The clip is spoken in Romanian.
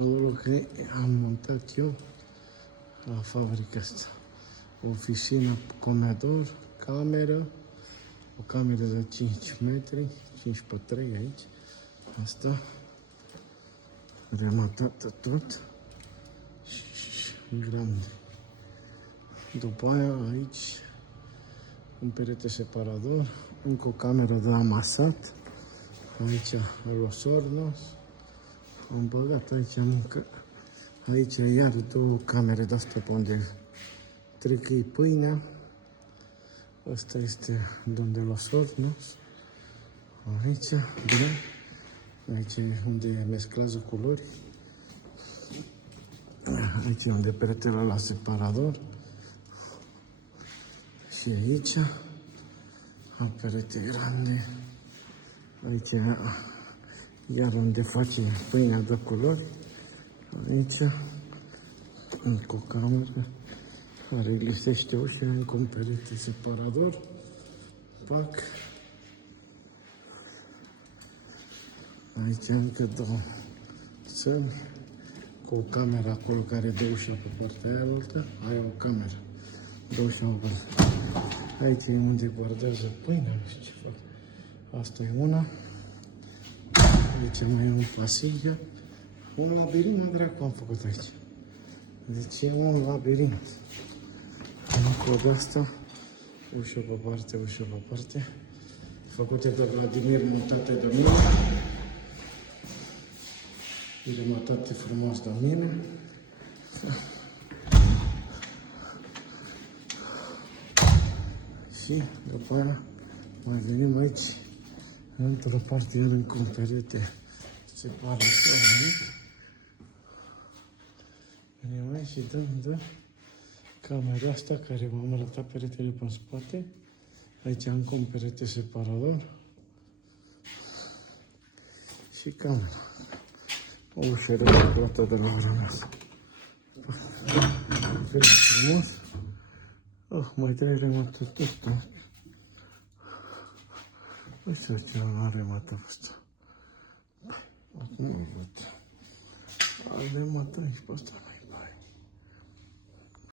Că am montat eu la fabrica asta. Oficină, comedor, cameră, o cameră de 5 metri, 5 pe 3 aici. Asta, rematată tot și grande. După aia aici un perete separator, încă o cameră de amasat, aici rosornos. Am băgat aici încă, aici iar două camere de-astea pe unde trecăi pâinea. Asta este unde los hornos. Aici, bine. Aici e unde mesclează culori. Aici e unde peretele la separador. Și aici, o perete grande. Aici iar unde face pâinea de culori. Aici, încă o cameră care lipsește ușa, încă un perete separador. Pac. Aici încă două săli cu o cameră acolo care dă ușa pe partea aia altă. Aia o cameră. Dă ușa pe partea. Aici e unde guardează pâinea, nu știu ce fac. Asta e una. Aici mai e un pasillo. Un labirint, mă dracu, am făcut aici. Deci e un labirint. Încă de asta, ușă pe parte, ușă pe parte. Făcute de Vladimir, montate de mine. Rematate frumos de mine. Și după aia mai venim aici, într-o parte, iar încă un perete separator aici. Venim aici și dăm de camera asta care v-am arătat peretele pe spate. Aici încă un perete separator. Și camera. O ușă recuperată de la rămas. Foarte frumos. Oh, mai trebuie remată tot. Nu știu ce nu are remată asta. Acum o văd. Are remată aici pe asta.